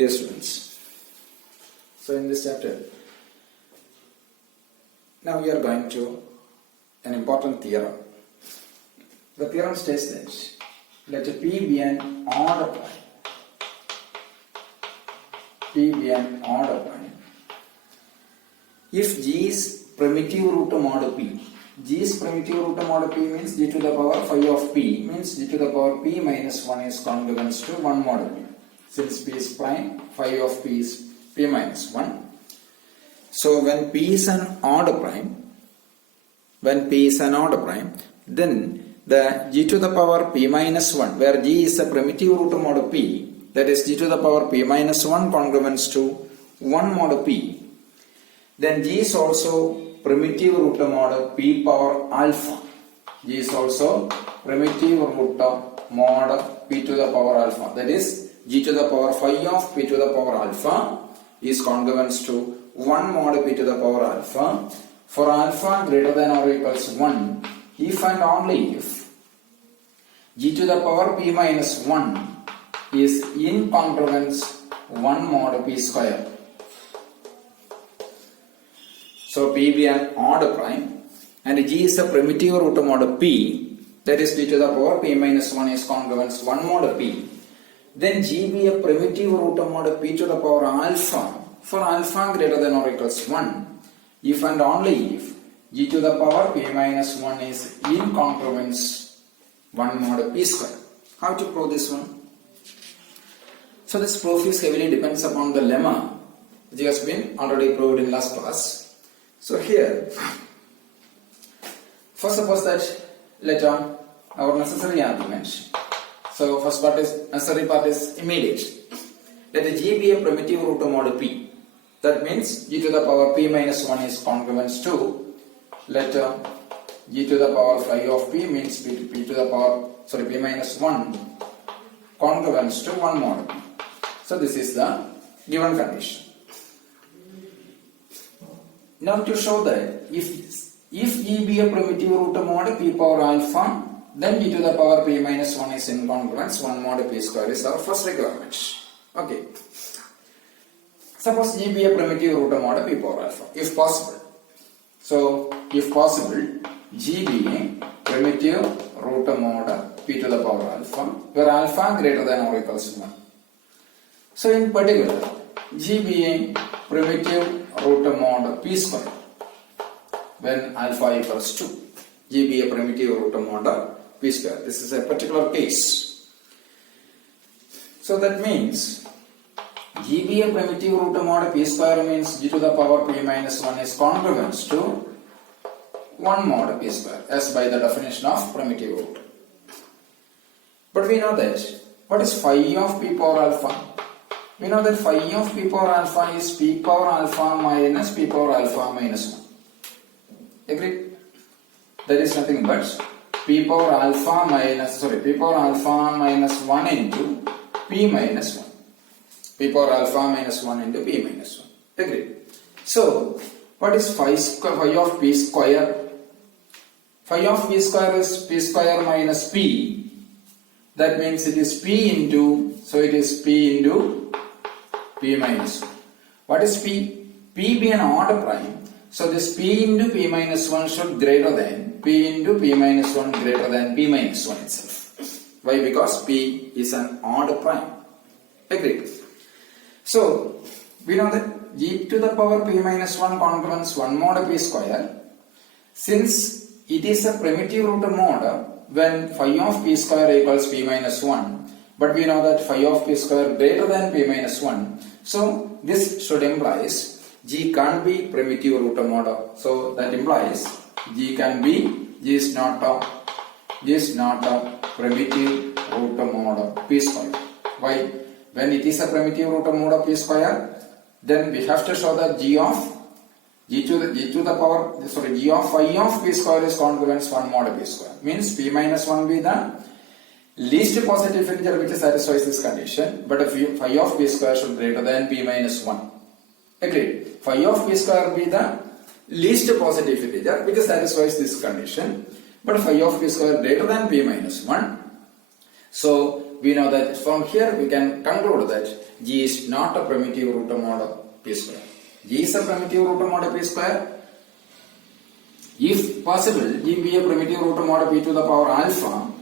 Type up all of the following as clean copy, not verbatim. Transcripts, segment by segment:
Dear students, so in this chapter, now we are going to an important theorem. The theorem states that let P be an odd prime. P be an odd prime. If G is primitive root mod P, G is primitive root mod P means G to the power phi of P means G to the power P minus 1 is congruent to 1 mod P. Since P is prime, phi of P is P minus 1. So when P is an odd prime, then the G to the power P minus 1, where G is a primitive root mod P, that is G to the power P minus 1 congruent to 1 mod P, then G is also primitive root mod P power alpha. G is also primitive root mod P to the power alpha, that is G to the power phi of P to the power alpha is congruent to 1 mod P to the power alpha for alpha greater than or equals 1 if and only if G to the power P minus 1 is in congruence 1 mod P square. So P be an odd prime and G is a primitive root mod P, that is G to the power P minus 1 is congruent 1 mod P. Then G be a primitive root mod P to the power alpha for alpha greater than or equals 1 if and only if G to the power P minus 1 is in congruence 1 mod P square. How to prove this one? So this proof is heavily depends upon the lemma which has been already proved in last class. So here, first suppose that let our necessary argument. So first part is necessary part is immediate. Let G be a primitive root mod P. That means G to the power P minus 1 is congruent to let G to the power phi of P means P to the power P minus 1 congruent to 1 mod P. So this is the given condition. Now to show that if G be a primitive root mod P power alpha, then G to the power P minus 1 is in congruence 1 mod P square is our first requirement. Okay. Suppose G be a primitive root mod P power alpha, if possible. So, if possible, G be a primitive root mod P to the power alpha, where alpha greater than or equals to 1. So, in particular, G be a primitive root mod P square, when alpha equals 2. G be a primitive root mod P square. This is a particular case. So, that means G be a primitive root mod P square means G to the power P minus 1 is congruent to 1 mod P square as by the definition of primitive root. But we know that what is phi of P power alpha? We know that phi of P power alpha is P power alpha minus P power alpha minus 1. Agreed? That is nothing but P power alpha minus 1 into P minus 1. P power alpha minus 1 into P minus 1. Agreed. So, what is phi of P square? Phi of P square is P square minus P. That means it is P into, so it is P into P minus 1. What is P? P be an odd prime. So this P into P minus 1 should greater than P into P minus 1 greater than P minus 1 itself. Why? Because P is an odd prime. Agreed. So, we know that G to the power P minus 1 congruence 1 mod P square, since it is a primitive root mod when phi of P square equals P minus 1, but we know that phi of P square greater than P minus 1, so this should implies G can't be primitive root mod. So that implies G is not a primitive root mod P square. Why? When it is a primitive root mod of P square, then we have to show that G of phi of P square is congruent 1 mod P square. Means P minus 1 be the least positive integer which satisfies this condition, but phi of P square should greater than P minus 1. Agreed. Phi of P square be the least positive integer which satisfies this condition, but phi of P square greater than P minus 1. So we know that from here we can conclude that G is not a primitive root mode of P square. G is a primitive root mode of P square. If possible, G be a primitive root mode of P to the power alpha,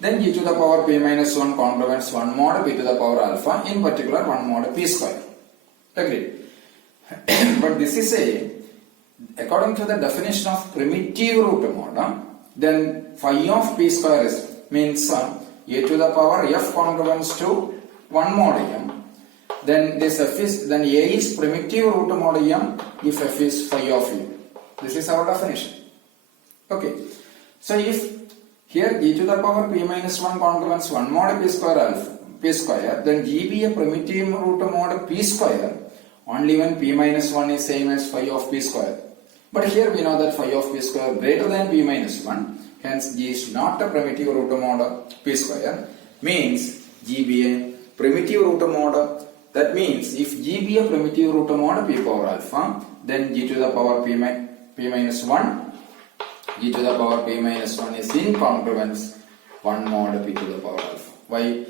then G to the power P minus 1 complements 1 mod P to the power alpha, in particular 1 mod P square. Agreed. But this is according to the definition of primitive root mode, then phi of P square means a to the power f congruence to 1 mod m. Then this f is, then a is primitive root mod m if f is phi of u. This is our definition. Okay. So if here g to the power p minus 1 congruence 1 mod p square alpha p square, then g be a primitive root mod p square only when p minus 1 is same as phi of p square. But here we know that phi of p square greater than p minus 1, hence g is not a primitive root mod p square, means g be a primitive root mod. That means if g be a primitive root mod p power alpha, then g to the power p minus 1, g to the power p minus 1 is in congruence 1 mod p to the power alpha. Why?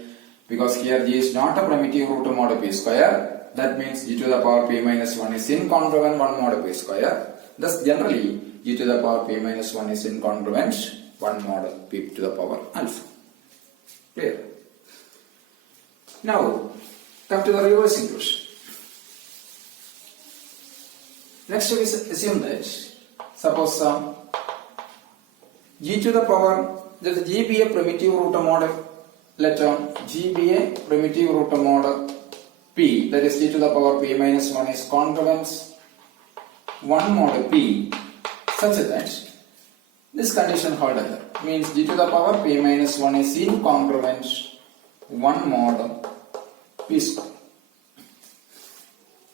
Because here g is not a primitive root mod p square. That means g to the power p minus 1 is incongruent 1 mod p square. Thus generally g to the power p minus 1 is incongruent 1 mod p to the power alpha. Clear? Now come to the reverse equation. Next we assume that suppose g to the power, that g be a primitive root mod, let g be a primitive root mod p, that is g to the power p minus 1 is congruent 1 mod p, such that this condition hold here, means g to the power p minus 1 is incongruent 1 mod p square.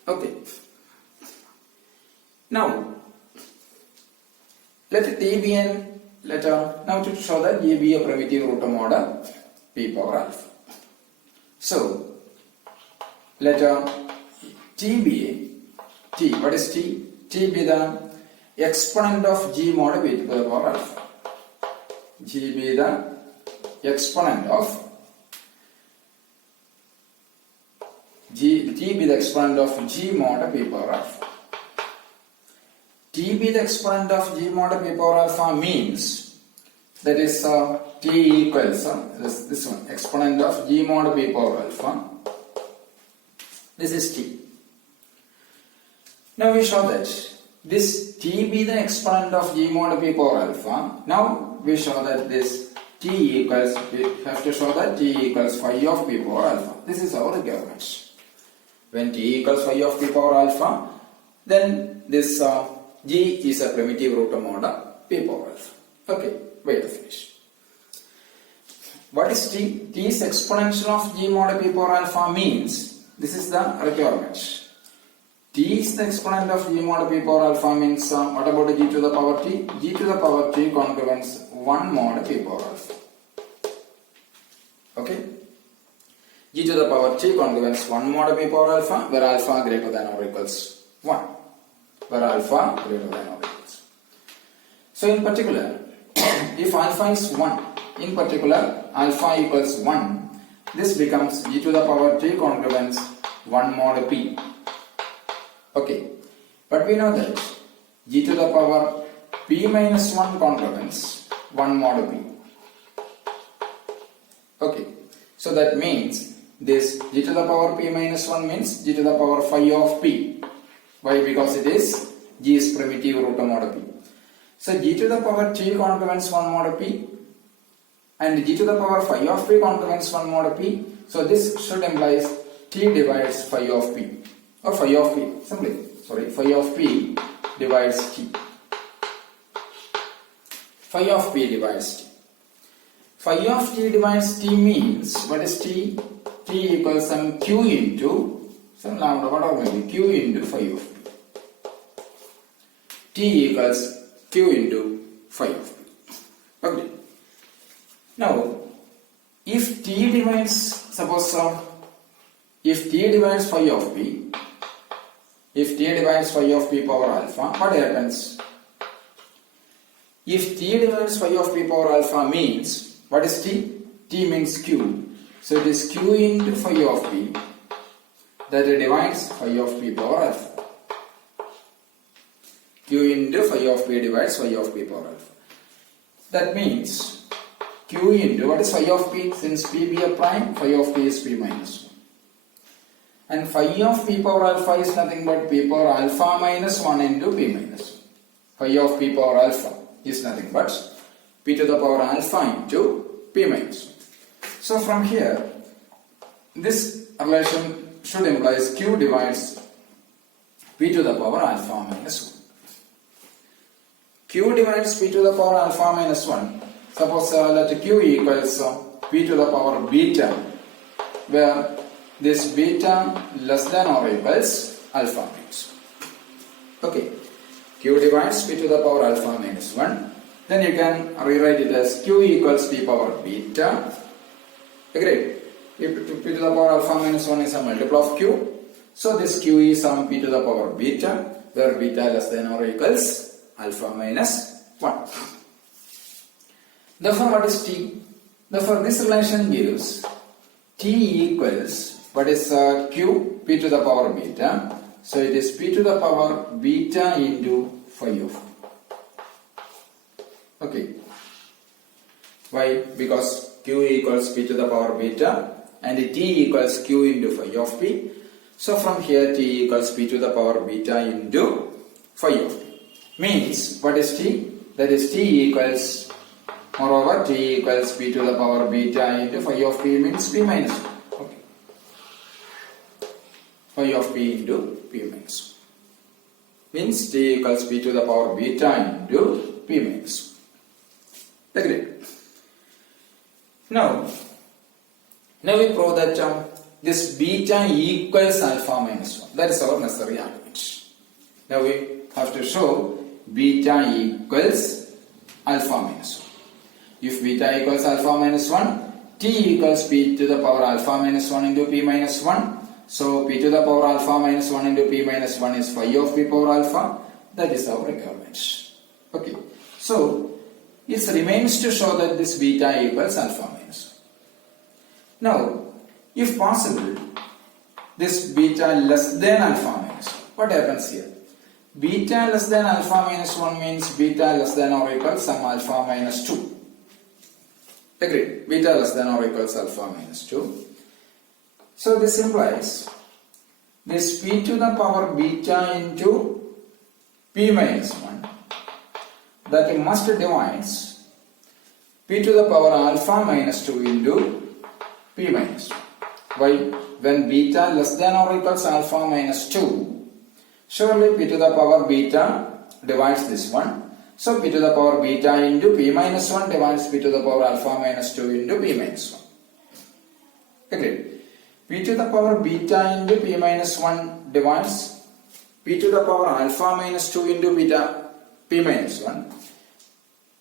Okay. Now let t be an, now to show that g be a primitive root mod p power alpha. So let t be a, t, what is t? T be the exponent of g mod p to the power alpha. G be the exponent of g, t be the exponent of g mod p power alpha. T be the exponent of g mod p power alpha means that is t equals this one, exponent of g mod p power alpha. This is t. Now we show that this t be the exponent of g mod p power alpha. Now we show that this t equals, we have to show that t equals phi of p power alpha. This is our requirement. When t equals phi of p power alpha, then this g is a primitive root mod p power alpha. Okay, wait to finish. What is t? T is exponential of g mod p power alpha means, this is the requirement. T is the exponent of g mod p power alpha means what about g to the power t? G to the power t congruence 1 mod p power alpha. Okay? G to the power t congruence 1 mod p power alpha, where alpha greater than or equals 1. Where alpha greater than or equals. So in particular, if alpha is 1, in particular alpha equals 1, this becomes g to the power t congruence 1 mod p. Okay, but we know that g to the power p minus 1 congruence 1 mod p. Okay, so that means this g to the power p minus 1 means g to the power phi of p. Why? Because it is g is primitive root mod p. So g to the power t congruence 1 mod p and g to the power phi of p congruence 1 mod p. So this should implies t divides phi of p, or phi of p, simply, sorry, phi of p divides t. Phi of p divides t. Phi of t divides t means, what is t? T equals some q into some lambda, whatever may be, q into phi of p. T equals q into phi of p. Okay. Now, if t divides, suppose if t divides phi of p, if t divides phi of p power alpha, what happens? If t divides phi of p power alpha means, what is t? T means q. So it is q into phi of p that divides phi of p power alpha. Q into phi of p divides phi of p power alpha. That means q into, what is phi of p? Since p be a prime, phi of p is p minus 1. And phi of p power alpha is nothing but p power alpha minus 1 into p minus 1. Phi of p power alpha is nothing but p to the power alpha into p minus 1. So from here, this relation should imply q divides p to the power alpha minus 1. Q divides p to the power alpha minus 1. Suppose that q equals p to the power beta, where this beta less than or equals alpha minus 1. Okay, q divides p to the power alpha minus 1. Then you can rewrite it as q equals p power beta. Agreed? If p to the power alpha minus 1 is a multiple of q, so this q is some p to the power beta, where beta less than or equals alpha minus 1. Therefore, what is t? Therefore, this relation gives t equals, what is q? P to the power beta. So it is p to the power beta into phi of. Okay. Why? Because q equals p to the power beta and t equals q into phi of p. So from here t equals p to the power beta into phi of p. Means, what is t? That is t equals, moreover t equals p to the power beta into phi of p means p minus 1. Okay. Phi of p into p minus 1. Means t equals p to the power beta into p minus 1. Agreed? Now we prove that this beta equals alpha minus 1. That is our necessary argument. Now we have to show beta equals alpha minus 1. If beta equals alpha minus 1, t equals p to the power alpha minus 1 into p minus 1. So p to the power alpha minus 1 into p minus 1 is phi of p power alpha. That is our requirement. Okay. So it remains to show that this beta equals alpha minus 1. Now, if possible, this beta less than alpha minus 1. What happens here? Beta less than alpha minus 1 means beta less than or equals some alpha minus 2. Agreed? Beta less than or equals alpha minus 2. So this implies this p to the power beta into p minus 1, that must divides p to the power alpha minus 2 into p minus 1. Why? When beta less than or equals alpha minus 2, surely p to the power beta divides this one. So p to the power beta into p minus 1 divides p to the power alpha minus 2 into p minus 1. Agreed? P to the power beta into p minus 1 divides p to the power alpha minus 2 into beta p minus 1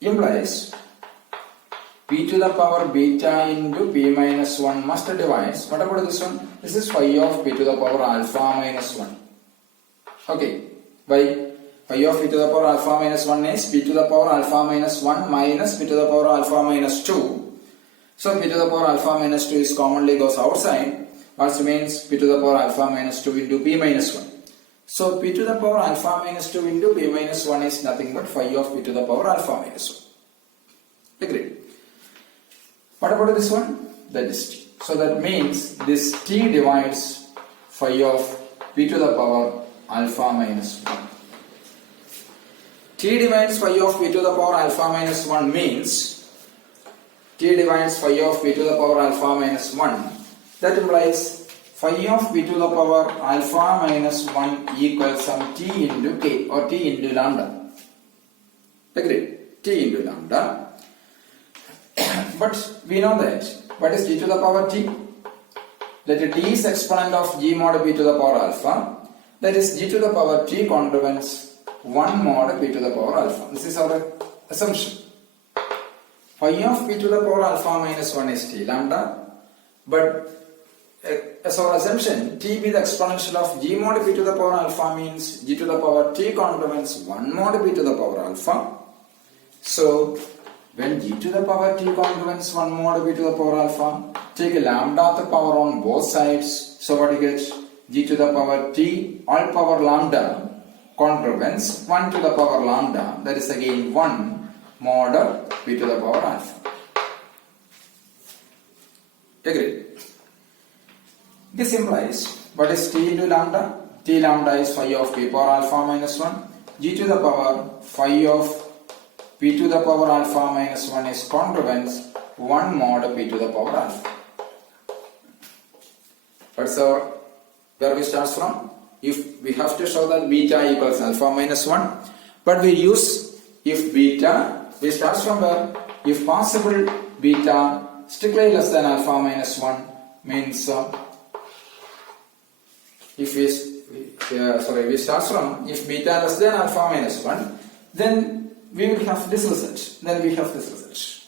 implies p to the power beta into p minus 1 must divide. What about this one? This is phi of p to the power alpha minus 1. Okay. By phi of p to the power alpha minus 1 is p to the power alpha minus 1 minus p to the power alpha minus 2. So p to the power alpha minus 2 is commonly goes outside. What remains? P to the power alpha minus 2 into p minus 1. So p to the power alpha minus 2 into p minus 1 is nothing but phi of p to the power alpha minus 1. Agreed? What about this one? That is t. So that means this t divides phi of p to the power alpha minus 1. T divides phi of p to the power alpha minus 1 means t divides phi of p to the power alpha minus 1. That implies phi of p to the power alpha minus 1 equals some t into k or t into lambda. Agreed? T into lambda. But we know that what is g to the power t? That t is exponent of g mod p to the power alpha. That is g to the power t contributes 1 mod p to the power alpha. This is our assumption. Phi of p to the power alpha minus 1 is t lambda. But as our assumption, t be the exponential of g mod p to the power alpha means g to the power t contributes 1 mod p to the power alpha. So when g to the power t contributes 1 mod p to the power alpha, take lambda the power on both sides. So what you get? G to the power t all power lambda contravents 1 to the power lambda, that is again 1 mod p to the power alpha. Agreed? This implies what is t into lambda? T lambda is phi of p power alpha minus 1. G to the power phi of p to the power alpha minus 1 is contravents 1 mod p to the power alpha. What's our, where we start from? If we have to show that beta equals alpha minus 1, but we use if beta, we start from where? If possible beta strictly less than alpha minus 1 means if we start from if beta less than alpha minus 1, then we will have this result. Then we have this result.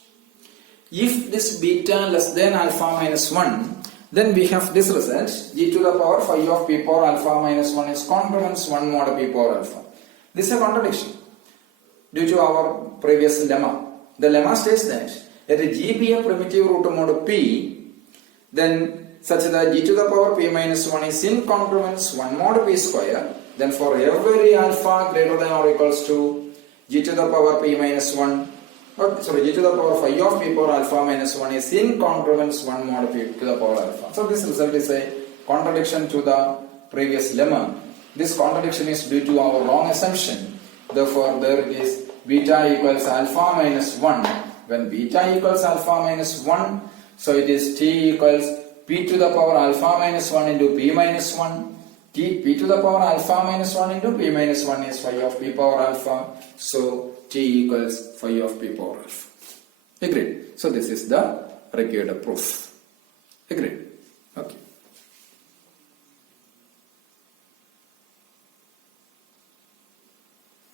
If this beta less than alpha minus 1, then we have this result. G to the power phi of p power alpha minus 1 is contravents 1 mod p power alpha. This is a contradiction due to our previous lemma. The lemma states that let G be a primitive root mod p, then such that G to the power p minus 1 is in contravents 1 mod p square. Then for every alpha greater than or equals to G to the power p minus 1, G to the power phi of p power alpha minus 1 is in contravents 1 mod p to the power alpha. So this result is a contradiction to the previous lemma. This contradiction is due to our wrong assumption. Therefore, there it is beta equals alpha minus 1. When beta equals alpha minus 1, so it is t equals p to the power alpha minus 1 into p minus 1. P to the power alpha minus 1 into p minus 1 is phi of p power alpha. So t equals phi of p power alpha. Agreed? So this is the required proof. Agreed? Okay.